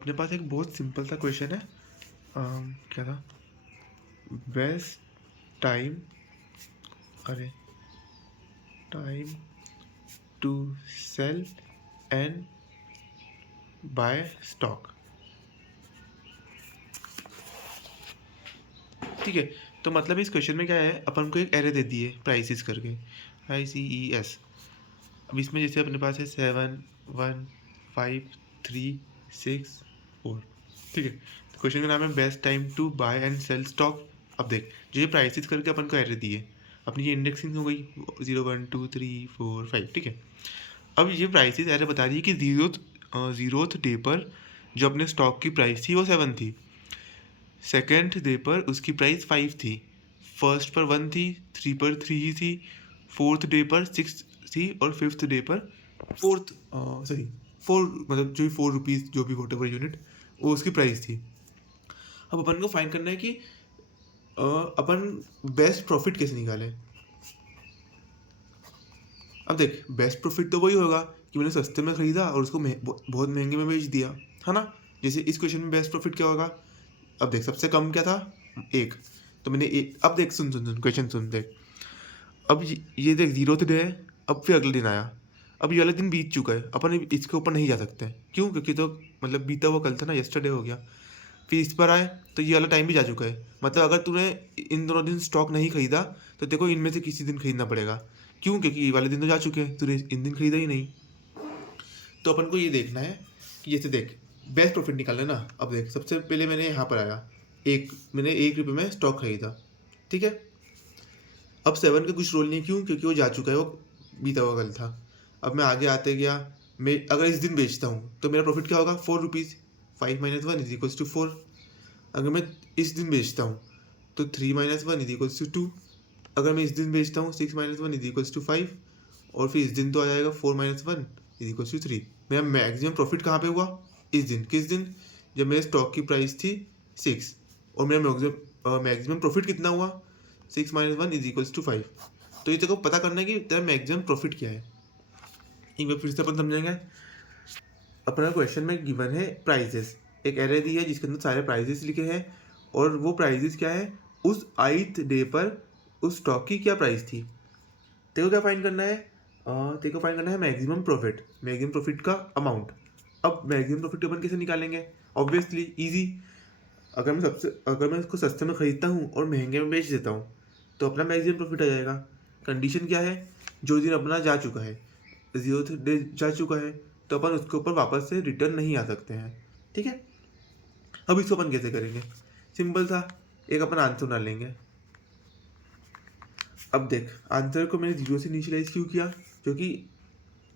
अपने पास एक बहुत सिंपल सा क्वेश्चन है। क्या था? बेस्ट टाइम अरे time to sell and buy stock. ठीक है, तो मतलब इस क्वेश्चन में क्या है, अपन को एक एरे दे दी है प्राइसिस करके, ICES। अब इसमें जैसे अपने पास है 7 1 5 3 6 4। ठीक है, तो क्वेश्चन का नाम है best time to buy and sell stock. अब देख, जो ये प्राइसिस करके अपन को एरे दी है, अपनी ये इंडेक्सिंग हो गई 0 1 2 3 4 5। ठीक है, अब ये प्राइसिस एरे बता रही है कि जीरोथ डे पर जो अपने स्टॉक की प्राइस थी वो 7 थी, सेकेंड डे पर उसकी प्राइस 5 थी, फर्स्ट पर 1 थी, 3 पर 3 ही थी, फोर्थ डे पर 6 थी, और फिफ्थ डे पर फोर्थ सॉरी 4, मतलब जो भी 4 रुपीज़ जो भी वोट एवर यूनिट वो उसकी प्राइस थी। अब अपन को फाइंड करना है कि अपन बेस्ट प्रॉफिट कैसे निकालें। अब देख, बेस्ट प्रॉफिट तो वही होगा कि मैंने सस्ते में ख़रीदा और उसको बहुत महंगे में बेच दिया, है ना। जैसे इस क्वेश्चन में बेस्ट प्रॉफिट क्या होगा। अब देख, सबसे कम क्या था, 1। तो मैंने एक, अब देख सुन सुन सुन क्वेश्चन सुन देख। अब ये देख, जीरोथ डे है, अब फिर अगले दिन आया, अब ये वाला दिन बीत चुका है, अपन इसके ऊपर नहीं जा सकते। क्यों? क्योंकि तो मतलब बीता हुआ कल था ना, येस्टरडे हो गया। फिर इस पर आए तो ये वाला टाइम भी जा चुका है, मतलब अगर तूने इन दोनों दिन स्टॉक नहीं खरीदा तो देखो इनमें से किसी दिन खरीदना पड़ेगा। क्यों? क्योंकि ये वाले दिन तो जा चुके हैं, तूने इन दिन खरीदा ही नहीं। तो अपन को ये देखना है कि जैसे देख, बेस्ट प्रॉफिट निकालना है ना। अब देख, सबसे पहले मैंने यहाँ पर आया, मैंने 1 रुपये में स्टॉक खरीदा। ठीक है, अब 7 का कुछ रोल नहीं है। क्यों? क्योंकि वो जा चुका है, वो बीता हुआ कल था। अब मैं आगे आते गया, मैं अगर इस दिन बेचता हूँ तो मेरा प्रॉफिट क्या होगा, 4 रुपीज़। 5 - 1 = 4। अगर मैं इस दिन बेचता हूँ तो 3 - 1 = 2। अगर मैं इस दिन बेचता हूँ 6 - 1 = 5, और फिर इस दिन तो आ जाएगा 4 - 1 = 3। मेरा मैक्सिमम प्रॉफिट कहाँ पे हुआ, इस दिन। किस दिन? जब मेरे स्टॉक की प्राइस थी 6, और मेरा मैक्सिमम प्रॉफिट कितना हुआ, 6 - 1 = 5। तो ये तेरे को पता करना है कि तेरा मैक्सिमम प्रॉफिट क्या है। एक बार फिर से अपन समझेंगे। अपना क्वेश्चन में गिवन है प्राइजेस, एक एरे दी है जिसके अंदर सारे प्राइजेस लिखे हैं, और वो प्राइजेस क्या है, उस 8th डे पर उस स्टॉक की क्या प्राइस थी। तेरे को क्या फाइंड करना है, तेरे को फाइंड करना है मैक्सिमम प्रॉफिट का अमाउंट। अब मैक्सिमम प्रॉफिट अपन कैसे निकालेंगे, ऑब्वियसली इजी। अगर मैं इसको सस्ते में खरीदता हूँ और महंगे में बेच देता हूँ तो अपना मैक्सिमम प्रॉफिट आ जाएगा। कंडीशन क्या है, जो दिन अपना जा चुका है, जीरो डे जा चुका है, तो अपन उसके ऊपर वापस से रिटर्न नहीं आ सकते हैं। ठीक है, अब इसको अपन कैसे करेंगे, सिंपल था, एक अपन आंसर डाल लेंगे। अब देख, आंसर को मैंने जीरो से इनिशियलाइज क्यों किया, क्योंकि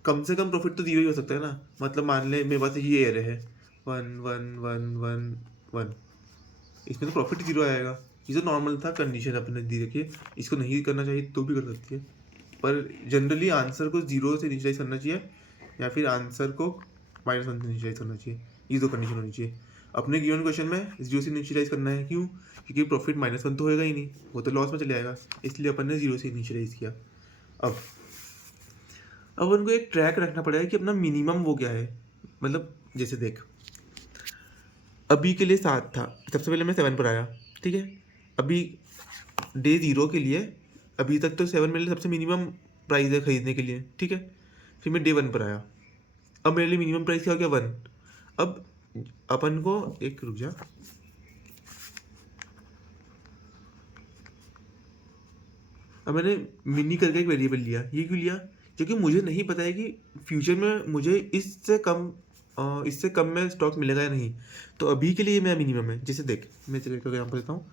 कम से कम प्रॉफिट तो जीरो ही हो सकता है ना। मतलब मान ले मेरे पास ये एरे है 1 1 1 1 1, इसमें तो प्रॉफिट जीरो आएगा। ये तो नॉर्मल था, कंडीशन अपने दी रखिए, इसको नहीं करना चाहिए तो भी कर सकती है, पर जनरली आंसर को जीरो से इनिशियलाइज करना चाहिए, या फिर आंसर को -1 से इनिशियलाइज करना चाहिए। ये दो कंडीशन होनी चाहिए। अपने गिवन क्वेश्चन में जीरो से इनिशियलाइज करना है। क्यों? क्योंकि प्रॉफिट -1 तो होएगा ही नहीं, वो तो लॉस में चले जाएगा, इसलिए अपन ने जीरो से इनिशियलाइज किया। अब उनको एक ट्रैक रखना पड़ेगा कि अपना मिनिमम वो क्या है। मतलब जैसे देख, अभी के लिए 7 था, सबसे पहले मैं 7 पर आया। ठीक है, अभी डे 0 के लिए अभी तक तो 7 मेरे लिए सबसे मिनिमम प्राइस है खरीदने के लिए। ठीक है, फिर मैं डे 1 पर आया, अब मेरे लिए मिनिमम प्राइस क्या हो गया, 1। अब अपन को एक, रुक जा, अब मैंने मिनी करके एक वेरिएबल लिया। ये क्यों लिया? क्योंकि मुझे नहीं पता है कि फ्यूचर में मुझे इससे कम में स्टॉक मिलेगा या नहीं। तो अभी के लिए मेरा मिनिमम है। जैसे देख, मैं तेरे को एग्जाम्पल देता हूँ,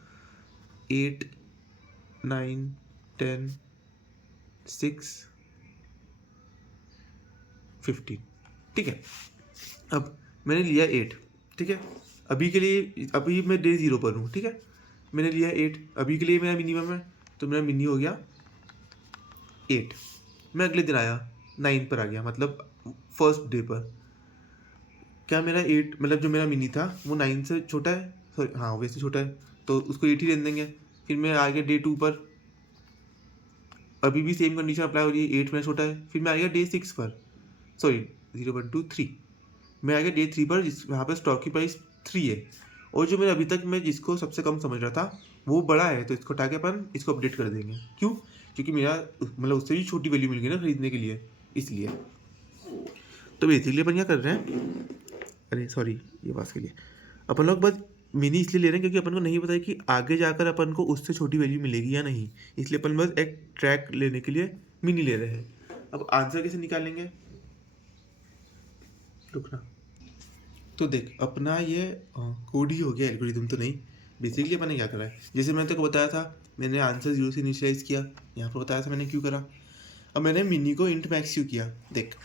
8 9 10 6 15। ठीक है, अब मैंने लिया 8। ठीक है, अभी के लिए, अभी मैं डे 0 पर हूँ। ठीक है, मैंने लिया 8, अभी के लिए मेरा मिनिमम है, तो मेरा मिनी हो गया 8। मैं अगले दिन आया, 9 पर आ गया, मतलब फर्स्ट डे पर। क्या मेरा 8, मतलब जो मेरा मिनी था वो 9 से छोटा है, सॉरी हाँ ऑब्वियसली छोटा है, तो उसको 8 ही रहने देंगे। फिर मैं आ गया डे 2 पर, अभी भी सेम कंडीशन अप्लाई हो रही है, 8 मेरा छोटा है। फिर मैं आ गया डे 6 पर, सॉरी 0 1 2 3, मैं आ गया डे 3 पर, जिस यहाँ पर स्टॉक की प्राइस 3 है, और जो मैंने अभी तक मैं जिसको सबसे कम समझ रहा था वो बड़ा है, तो इसको हटा के अपन इसको अपडेट कर देंगे। क्यों? क्योंकि मेरा मतलब उससे भी छोटी वैल्यू मिल गई ना खरीदने के लिए, इसलिए। तो बेसिकली अपन क्या कर रहे हैं, अरे सॉरी, ये बात के लिए अपन लोग बस मिनी इसलिए ले रहे हैं क्योंकि अपन को नहीं पता है कि आगे जाकर अपन को उससे छोटी वैल्यू मिलेगी या नहीं, इसलिए अपन बस एक ट्रैक लेने के लिए मिनी ले रहे हैं। अब आंसर कैसे निकालेंगे, रुकना। तो देख अपना ये कोड ही हो गया, एल्गोरिथम तो नहीं। बेसिकली अपन ने क्या करा है, जैसे मैंने तेको बताया था, मैंने आंसर 0 से इनिशियलाइज किया, यहाँ पर बताया था मैंने क्यों करा। अब मैंने मिनी को इंट मैक्स क्यों किया, देख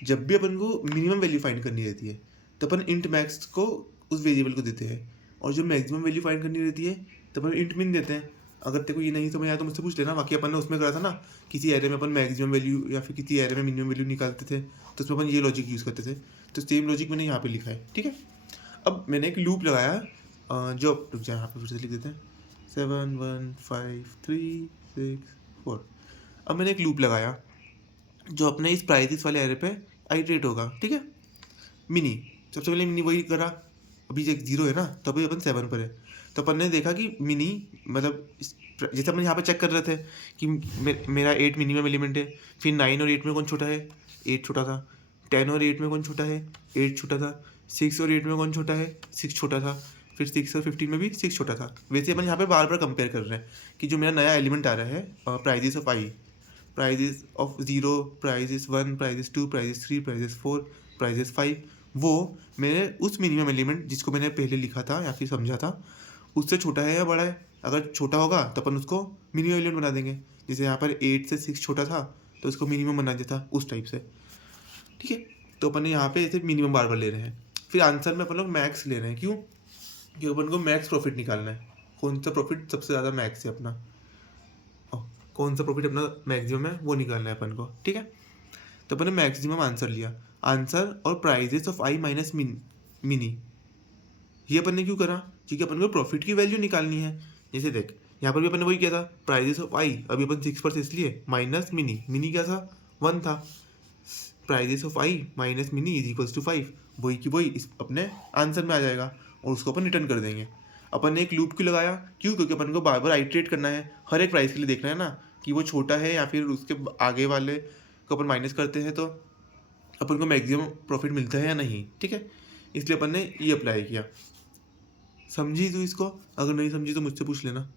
जब भी अपन को मिनिमम वैल्यू फाइंड करनी रहती है तो अपन इंट मैक्स को उस वेरिएबल को देते हैं, और जो मैक्सिमम वैल्यू फाइंड करनी रहती है तो अपन इंट मिन देते हैं। अगर तेको ये नहीं समझ आया तो मुझसे पूछ लेना, बाकी अपन ने उसमें करा था ना, किसी एरे में अपन मैक्सिमम वैल्यू या फिर किसी एरे में मिनिमम वैल्यू निकालते थे, तो उसमें अपन ये लॉजिक यूज़ करते थे। तो सेम लॉजिक मैंने यहाँ पे लिखा है, ठीक है। अब मैंने एक लूप लगाया, जो रुक जाए यहाँ पे फिर से लिख देते हैं 7 1 5 3 6 4। अब मैंने एक लूप लगाया जो अपने इस प्राइजेस वाले एरे पे आइटरेट होगा, ठीक है। मिनी, सबसे पहले मिनी वही करा, अभी एक 0 है ना, तो अभी अपन 7 पर है, तो अपन ने देखा कि मिनी मतलब जैसे अपन यहाँ पे चेक कर रहे थे कि मेरा 8 मिनिमम एलिमेंट है, फिर 9 और 8 में कौन छोटा है, 8 छोटा था। 10 और 8 में कौन छोटा है, 8 छोटा था। 6 और 8 में कौन छोटा है, 6 छोटा था। फिर 6 और 15 में भी 6 छोटा था। वैसे अपन यहाँ पे बार बार कंपेयर कर रहे हैं कि जो मेरा नया एलिमेंट आ रहा है prices of i, prices of 0, prices 1, prices 2, prices 3, prices 4, prices 5, वो मेरे उस मिनिमम एलिमेंट जिसको मैंने पहले लिखा था या फिर समझा था उससे छोटा है या बड़ा है। अगर छोटा होगा तो अपन उसको मिनिमम एलिमेंट बना देंगे, जैसे यहाँ पर 8 से 6 छोटा था तो उसको मिनिमम बना देता, उस टाइप से, ठीक है। तो अपन ने यहाँ पे ऐसे मिनिमम बार बार ले रहे हैं। फिर आंसर में अपन लोग मैक्स ले रहे हैं, क्यों? क्योंकि अपन को मैक्स प्रॉफिट निकालना है, कौन सा प्रॉफिट सबसे ज़्यादा मैक्स है अपना, कौन सा प्रॉफिट अपना मैक्सिमम है वो निकालना है अपन को, ठीक है। तो अपन ने मैक्सिमम आंसर लिया, आंसर और prices of i minus mini, ये अपन ने क्यों करा, क्योंकि अपन को प्रॉफिट की वैल्यू निकालनी है। जैसे देख यहाँ पर भी अपन ने वही किया था, प्राइजेस ऑफ आई अभी अपन 6 पर से इसलिए माइनस मिनी, मिनी क्या था 1 था, prices of i minus mini is equals to 5, वही की वही इस अपने आंसर में आ जाएगा और उसको अपन रिटर्न कर देंगे। अपन ने एक लूप क्यों लगाया, क्यों? क्योंकि अपन को बार बार आइट्रेट करना है, हर एक प्राइस के लिए देखना है ना कि वो छोटा है या फिर उसके आगे वाले को अपन माइनस करते हैं तो अपन को मैक्सिमम प्रॉफिट मिलता है या नहीं, ठीक है। इसलिए अपन ने ये अप्लाई किया। समझी तू इसको? अगर नहीं समझी तो मुझसे पूछ लेना।